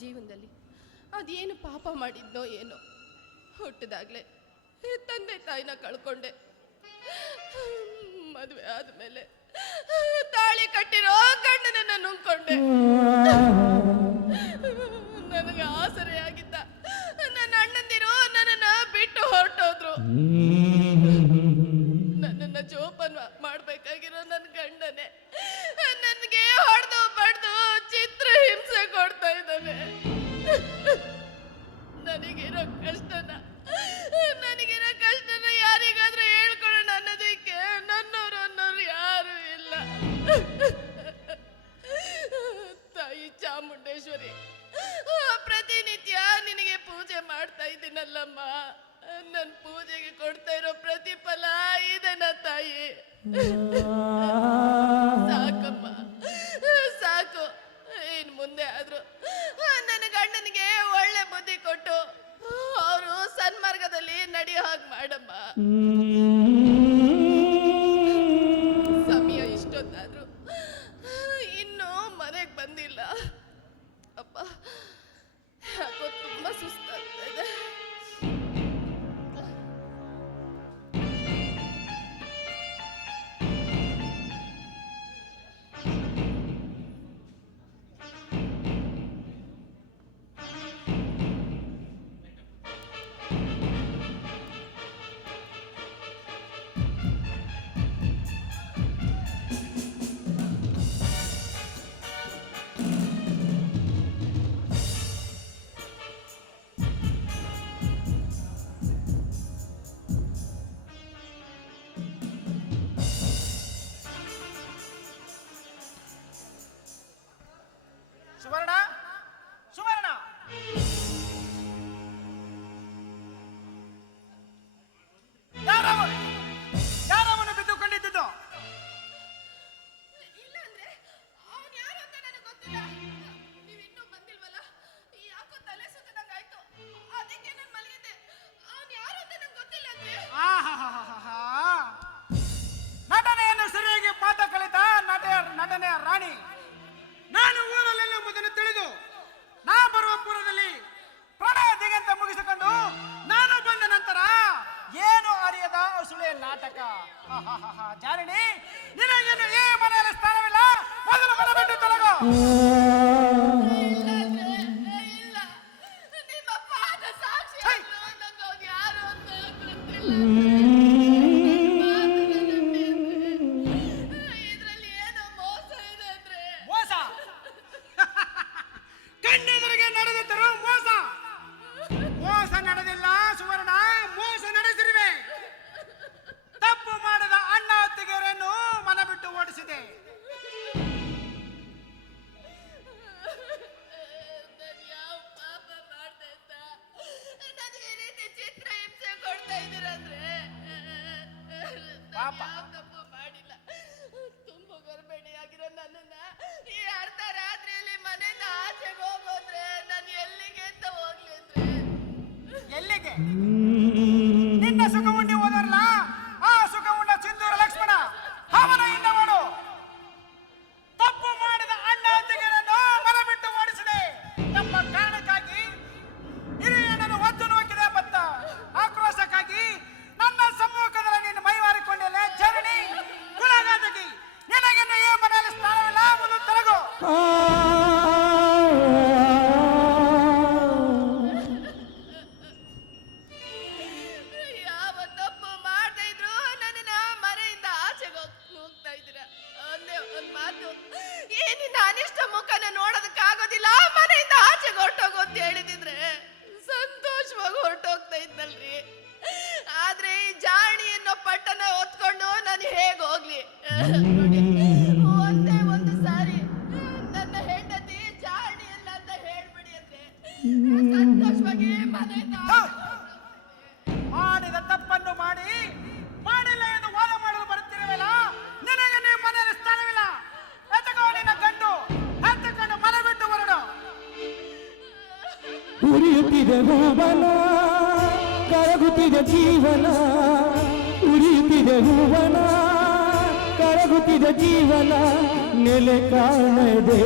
ಜೀವನದಲ್ಲಿ ಅದೇನು ಪಾಪ ಮಾಡಿದ್ನೋ ಏನೋ, ಹುಟ್ಟಿದಾಗ್ಲೇ ತಂದೆ ತಾಯಿನ ಕಳ್ಕೊಂಡೆ. ಮದುವೆ ಆದ್ಮೇಲೆ ತಾಳಿ ಕಟ್ಟಿರೋ ಗಂಡನನ್ನ ನುಂಗ್ಕೊಂಡೆ. ನನಗೆ ಆಸರೆಯಾಗಿದ್ದ ನನ್ನ ಅಣ್ಣಂದಿರು ನನ್ನನ್ನ ಬಿಟ್ಟು ಹೊರಟೋದ್ರು. ನನ್ನನ್ನ ಜೋಪಾನ ಮಾಡ್ಬೇಕಾಗಿರೋ ನನ್ನ ಗಂಡನೇ ನನಗೆ ಹೊಡೆದು ಬಡ್ದು ಚಿತ್ರ ಹಿಂಸೆ ಕೊಡ್ತಾ ಇದ್ದಾನೆ. ನನಗಿರೋ ಕಷ್ಟನ ಯಾರಿಗಾದ್ರೂ ಹೇಳ್ಕೊಳ್ಳೋಣ ಅನ್ನೋದಕ್ಕೆ ನನ್ನೋರು ಯಾರು ಇಲ್ಲ. ತಾಯಿ ಚಾಮುಂಡೇಶ್ವರಿ, ಪ್ರತಿನಿತ್ಯ ನಿನಗೆ ಪೂಜೆ ಮಾಡ್ತಾ ಇದ್ದೀನಲ್ಲಮ್ಮ, ನನ್ನ ಪೂಜೆಗೆ ಕೊಡ್ತಾ ಇರೋ ಪ್ರತಿಫಲ ಇದನ್ನ ತಾಯಿ. ಸಾಕಮ್ಮ ಸಾಕು, ಇನ್ ಮುಂದೆ ಆದ್ರೂ ನನ್ನ ಗಂಡನಿಗೆ ಒಳ್ಳೆ ಬುದ್ಧಿ ಕೊಟ್ಟು ಅವರು ಸನ್ಮಾರ್ಗದಲ್ಲಿ ನಡೆಯೋ ಹಾಗೆ ಮಾಡಮ್ಮ. ಸಮಯ ಇಷ್ಟೊತ್ತಾದ್ರೂ ಇನ್ನೂ ಮನೆಗೆ ಬಂದಿಲ್ಲ. ಅಪ್ಪ ಯಾಕೋ ತುಂಬಾ ಸುಸ್ತಾಗ್ತಾ ಇದೆ. ಸುವರ್ಣ, ಸುವರ್ಣ, ಯಾರವನು ಬಿದ್ದುಕೊಂಡಿದ್ದು? ಇಲ್ಲ ಅಂದ್ರೆ ಅವನು ಯಾರು ಅಂತ ನನಗೆ ಗೊತ್ತಿಲ್ಲ. ನೀವಿನ್ನೂ ಬಂದಿಲ್ವಲ್ಲ, ಯಾಕೋ ತಲೆ ಸುತ್ತದಂಗಾಯ್ತು, ಅದಕ್ಕೆ ನಾನು ಮಲಗಿದ್ದೆ. ಅವನು ಯಾರು ಅಂತ ನನಗೆ ಗೊತ್ತಿಲ್ಲ ಅಂದ್ರೆ. ನಟನೆಯನ್ನು ಸರಿಯಾಗಿ ಪಾಠ ಕಲಿತ ನಟನೆಯ ರಾಣಿ ನಾನು ಊರಲ್ಲೆಲ್ಲ ಮೊದಲು ತಿಳಿದು ನಾ ಬರುವ ಪೂರ್ವದಲ್ಲಿ ಪ್ರಣಯ ದಿಗಂತ ಮುಗಿಸಿಕೊಂಡು ನಾನು ಬಂದ ನಂತರ ಏನು ಅರಿಯದ ಸುಳೆ ನಾಟಕ. ಜಾರಿಣಿ, ನಿನಗೇನು ಈ ಮನೆಯಲ್ಲಿ ಸ್ಥಾನವಿಲ್ಲ, ಮೊದಲು ಮನೆ ಬಿಟ್ಟು ತೊಲಗು. ಇಲ್ಲ, ನಿಮ್ಮ ಪಾದ ಸಾಕ್ಷಿ ಯಾರು ಅಂತ ಗೊತ್ತಿಲ್ಲ. ತಪ್ಪು ಮಾಡಿಲ್ಲ. ತುಂಬಾ ಗರ್ಭಿಣಿಯಾಗಿರೋ ನನ್ನನ್ನ ಈ ಅರ್ಧ ರಾತ್ರಿಯಲ್ಲಿ ಮನೆಯಿಂದ ಆಚೆಗೆ ಹೋಗೋದ್ರೆ ನಾನು ಎಲ್ಲಿಗೆ ಅಂತ ಹೋಗ್ಲಿ ಅಂದ್ರೆ? ಎಲ್ಲಿಗೆ? ನಿನ್ನ ಸುಖ ಉಂಡಿ ಹೋದರಲ್ಲ, ಆ ಸುಖ ಉಂಡ ಸಿಂಧೂರ ಲಕ್ಷ್ಮಣ ಅವನ ಹಿಂದೆ ಮಾಡು. ತಪ್ಪು ಮಾಡಿದ ಅಣ್ಣ ಅತ್ತಿಗೆರನ್ನು ಮನ ಬಿಟ್ಟು ಓಡಿಸಿದೆ ಎಂಬ ಕಾರಣಕ್ಕಾಗಿ ಹಿರಿಯಣ್ಣನು ಒದ್ದು ನೂಕಿದೆ ಬತ್ತ ಆಕ್ರೋಶಕ್ಕಾಗಿ ನನ್ನ ಸಮ್ಮುಖದಲ್ಲಿ ನೀನು ಮೈಮಾರಿಕೊಂಡೇನೆ. ಜರಣಿ, ಗುಣಗಾದಗಿ, ನಿನಗೆನ್ನು ಈ ಮನೆಯಲ್ಲಿ ಸ್ಥಾನವಿಲ್ಲ, ಒಂದು ತೊಲಗು. ಯಾವ ತಪ್ಪು ಮಾಡದೇ ಇದ್ರು ನನ್ನನ್ನ ಮನೆಯಿಂದ ಆಚೆಗೆ ಹೋಗ್ತಾ ಇದ್ದೀರಾ? ಒಂದೇ ಒಂದು ಮಾತು, ಈ ನಿನ್ನ ಅನಿಷ್ಟ ಮುಖನ ನೋಡೋದಕ್ಕಾಗೋದಿಲ್ಲ, ಮನೆಯಿಂದ ಆಚೆಗೆ ಹೊರಟೋಗು ಅಂತ ಹೇಳಿದಿದ್ರೆ ಸಂತೋಷವಾಗಿ ಹೊರಟೋಗ್ತಾ ಇದ್ನಲ್ರಿ. ಆದ್ರೆ ಈ ಜಾಣಿ ಅನ್ನೋ ಪಟ್ಟಣ ಹೊತ್ಕೊಂಡು ನಾನು ಹೇಗೆ ಹೋಗ್ಲಿ? ಒಂದೇ ಒಂದು ಸಾರಿ ನನ್ನ ಹೆಂಡತಿ ಜಾಣಿ ಅಲ್ಲ ಅಂತ ಹೇಳ್ಬಿಡಿ ಅಂದ್ರೆ ಸಂತೋಷವಾಗಿ ಮನೆಯಿಂದ ಮಾಡಿದ ತಪ್ಪನ್ನು ಮಾಡಿಲ್ಲ ಎಂದು ವಾದ ಮಾಡಲು ಬರುತ್ತಿರುವಲ್ಲ, ನಿನಗೆ ನೀವು ಮನೆಯಲ್ಲಿ ಸ್ಥಾನವಿಲ್ಲ. ಎತ್ತಕೋ ನಿನ್ನ ಗಂಡು, ಎತ್ತಕೊಂಡು ಮನೆ ಬಿಟ್ಟು ಹೊರಡು. ಉರಿಯುತ್ತಿದೆ ಭೂಮನ, ಕರಗುತ್ತಿದೆ ಜೀವನ ಉರಿಯುತ್ತಿದೆ ಹೂವನ ಕರಗುತ್ತಿದೆ ಜೀವನ ನೆಲೆ ಕಾಣದೆ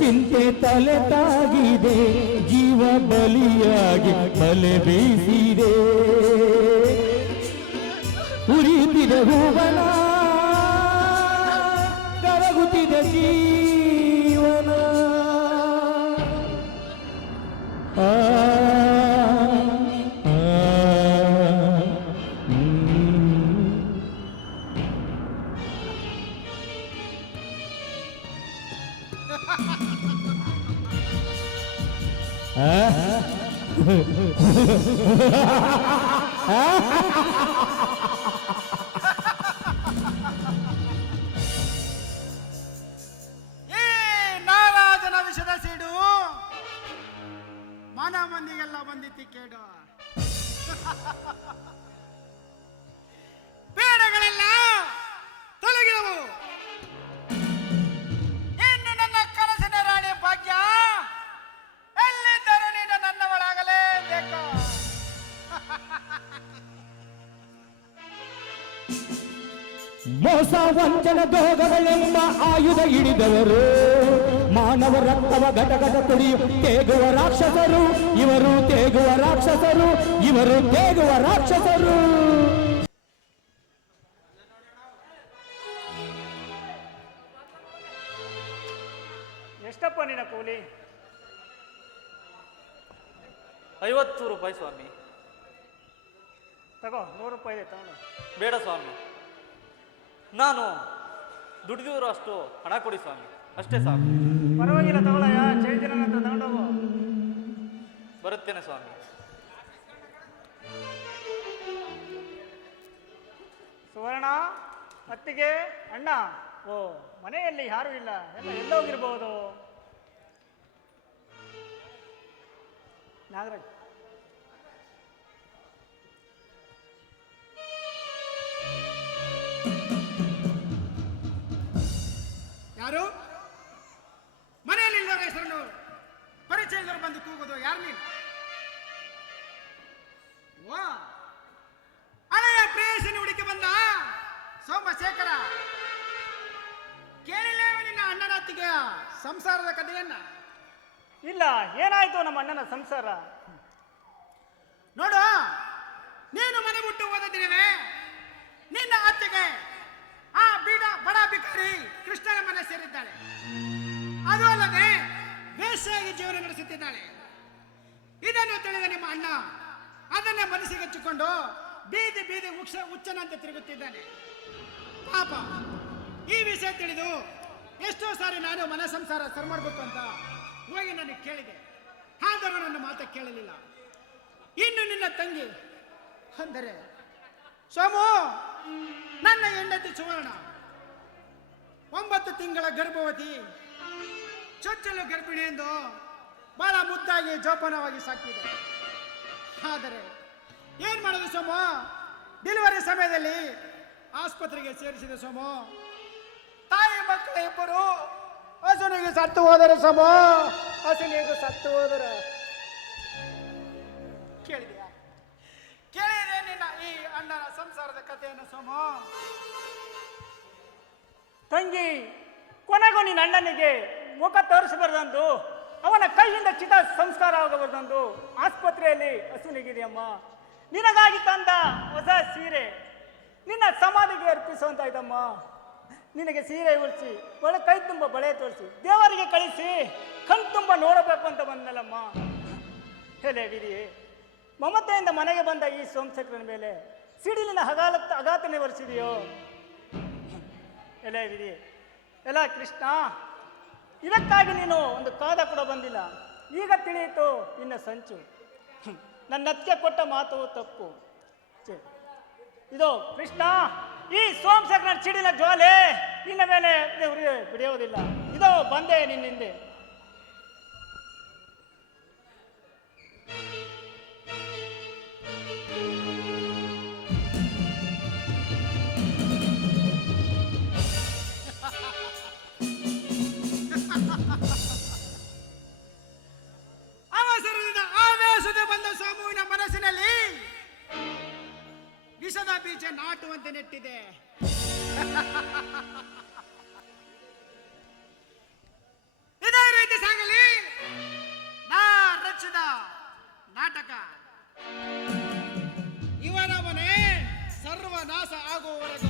ಚಿಂತೆ ತಲೆ ತಾಗಿದೆ ಜೀವ ಬಲಿಯಾಗಿ ಬಲೆ ಬೀಸಿದೆ ಉರಿಯುತ್ತಿದೆ ಹೂವನ ಕರಗುತ್ತಿದೆ ಜೀವನ ಆ ಈ ನಾರಾಜನ ವಿಷದ ಸೀಡು ಮನ ಮಂದಿಗೆಲ್ಲ ಬಂದಿತ್ತಿ ಕೇಡು ಬೇಡಗಳೆಲ್ಲ ತೊಲಗಿದವು ಇನ್ನು ನನ್ನ ಕನಸಿನ ರಾಣಿ ಭಾಗ್ಯ ಎಲ್ಲಿದ್ದರೂ ನೀನು ನನ್ನವಳಾಗಲೇಬೇಕು ಮೋಸ ವಂಚನ ದೋಗಗಳೆಂಬ ಆಯುಧ ಹಿಡಿದವರು ಮಾನವ ರಕ್ತವ ಘಟಘಟ ತುಡಿಯು ತೇಗುವ ರಾಕ್ಷಸರು ಇವರು ತೇಗುವ ರಾಕ್ಷಸರು ಇವರು ತೇಗುವ ರಾಕ್ಷಸರು ಎಷ್ಟಪ್ಪ ನಿನ್ನ ಕೂಲಿ? 50 ರೂಪಾಯಿ ಸ್ವಾಮಿ. ತಗೋ 100 ರೂಪಾಯಿ ಇದೆ ತಗೊಂಡು. ಬೇಡ ಸ್ವಾಮಿ, ನಾನು ದುಡಿದಿರೋ ಅಷ್ಟು ಹಣ ಕೊಡಿ ಸ್ವಾಮಿ, ಅಷ್ಟೇ ಸಾಕು. ಪರವಾಗಿಲ್ಲ ತಗೊಳ್ಳಯ್ಯ, ಚೈತನ್ಯನ ಹತ್ರ ತಗೊಂಡೋಗು. ಬರುತ್ತೇನೆ ಸ್ವಾಮಿ. ಸುವರ್ಣ, ಅತ್ತಿಗೆ, ಅಣ್ಣ, ಓ ಮನೆಯಲ್ಲಿ ಯಾರೂ ಇಲ್ಲ, ಎಲ್ಲೋಗಿರ್ಬೋದು. ನಾಗರಾಜ್, ಯಾರು ಮನೆಯಲ್ಲಿ ಇಲ್ಲದವ್ರ ಹೆಸರನ್ನು ಪರಿಚಯದವರು ಬಂದು ಕೂಗೋದು ಯಾರು ನೀನು? ವಾ, ಹಳೆಯ ಪ್ರೇಯಸಿನ ಹುಡುಕಿ ಬಂದ ಸೋಮಶೇಖರ. ಕೇಳಿಲ್ಲ ನಿನ್ನ ಅಣ್ಣನ ಅತ್ತಿಗೆಯ ಸಂಸಾರದ ಕಥೆಯನ್ನ? ಇಲ್ಲ, ಏನಾಯ್ತು ನಮ್ಮ ಅಣ್ಣನ ಸಂಸಾರ? ನೋಡು, ನೀನು ಮನೆ ಬಿಟ್ಟು ಹೋದ ದಿನವೇ ನಿನ್ನ ಅತ್ತಿಗೆ ಆ ಬಡ ಬಿಕಾರಿ ಕೃಷ್ಣನ ಮನೆ ಸೇರಿದ್ದಾಳೆ. ಅದು ಅಲ್ಲದೆ ಬೇಷಾಗಿ ಜೀವನ ನಡೆಸುತ್ತಿದ್ದಾಳೆ. ಇದನ್ನು ತಿಳಿದ ನಿಮ್ಮ ಅಣ್ಣ ಅದನ್ನೇ ಮನಸ್ಸಿಗೆ ಹಚ್ಚಿಕೊಂಡು ಬೀದಿ ಬೀದಿ ಹುಚ್ಚನಂತೆ ತಿರುಗುತ್ತಿದ್ದಾನೆ. ಪಾಪ, ಈ ವಿಷಯ ತಿಳಿದು ಎಷ್ಟೋ ಸಾರಿ ನಾನು ಮನೆ ಸಂಸಾರ ಸರಿ ಮಾಡಬೇಕು ಅಂತ ಹೋಗಿ ನನಗೆ ಕೇಳಿದೆ, ಆದರೂ ನನ್ನ ಮಾತ ಕೇಳಲಿಲ್ಲ. ಇನ್ನು ನಿನ್ನ ತಂಗಿ ಅಂದರೆ ಸೋಮು, ನನ್ನ ಹೆಂಡತಿ ಸುವರ್ಣ 9 ತಿಂಗಳ ಗರ್ಭವತಿ, ಚೊಚ್ಚಲು ಗರ್ಭಿಣಿ ಎಂದು ಬಹಳ ಮುದ್ದಾಗಿ ಜೋಪಾನವಾಗಿ ಸಾಕಿದೆ. ಆದರೆ ಏನ್ ಮಾಡೋದು ಸೋಮು, ಡೆಲಿವರಿ ಸಮಯದಲ್ಲಿ ಆಸ್ಪತ್ರೆಗೆ ಸೇರಿಸಿದ ಸೋಮು. ತಾಯಿ ಮಕ್ಕಳ ಇಬ್ಬರು ಹಸುನಿಗೆ ಸತ್ತು ಹೋದರೆ ಸೋಮು, ಹಸುನಿಗೆ ಸತ್ತು ಹೋದರೆ. ಕೇಳಿದೆಯಾ? ಕೇಳಿದೆ ನಿನ್ನ ಈ ಅಣ್ಣನ ಸಂಸಾರದ ಕಥೆಯನ್ನು ಸೋಮು? ತಂಗಿ, ಕೊನೆಗೂ ನಿನ್ನ ಅಣ್ಣನಿಗೆ ಮುಖ ತೋರಿಸಬಾರ್ದಂದು, ಅವನ ಕೈಯಿಂದ ಚಿತ ಸಂಸ್ಕಾರ ಆಗಬಾರ್ದಂದು ಆಸ್ಪತ್ರೆಯಲ್ಲಿ ಹಸುನಿಗಿದೆಯಮ್ಮ. ನಿನಗಾಗಿ ತಂದ ಹೊಸ ಸೀರೆ ನಿನ್ನ ಸಮಾಧಿಗೆ ಅರ್ಪಿಸುವಂತಾಯ್ತಮ್ಮ. ನಿನಗೆ ಸೀರೆ ಉಳಿಸಿ, ಕೈ ತುಂಬ ಬಳೆ ತೋರಿಸಿ, ದೇವರಿಗೆ ಕಳಿಸಿ ಕಣ್ ತುಂಬ ನೋಡಬೇಕು ಅಂತ ಬಂದಲ್ಲಮ್ಮ. ಹೇಳೆ ವಿಧಿ, ಮಮತೆಯಿಂದ ಮನೆಗೆ ಬಂದ ಈ ಸೋಮಶೇಖರನ ಮೇಲೆ ಸಿಡಿಲಿನ ಅಗಾತನೆ ಒರೆಸಿದೆಯೋ? ಎಲೆ ವಿಧಿ, ಎಲ್ಲ ಕೃಷ್ಣ, ಇದಕ್ಕಾಗಿ ನೀನು ಒಂದು ಕಾದ ಕೂಡ ಬಂದಿಲ್ಲ. ಈಗ ತಿಳಿಯಿತು ನಿನ್ನ ಸಂಚು. ನನ್ನ ಅತ್ತಿಗೆ ಕೊಟ್ಟ ಮಾತು ತಪ್ಪು. ಇದು ಕೃಷ್ಣ, ಈ ಸೋಮಶೇಖರನ ಸಿಡಿನ ಜ್ವಾಲೆ ನಿನ್ನ ಮೇಲೆ ಬಿಡಿಯೋದಿಲ್ಲ. ಇದು ಬಂದೆ ನಿನ್ನಿಂದೆ. ಅವಸರದಿಂದ ಆವೇಶದ ಬಂದ ಸೋಮುವಿನ ಮನಸ್ಸಿನಲ್ಲಿ ವಿಷದ ಬೀಜ ನಾಟುವಂತೆ ನೆಟ್ಟಿದೆ. ಇದೇ ರೀತಿ ಸಾಗಲಿ ನಾ ರಚಿಸಿದ ನಾಟಕ. ಇವರ ಮನೆ ಸರ್ವನಾಶ ಆಗುವವರೆಗೂ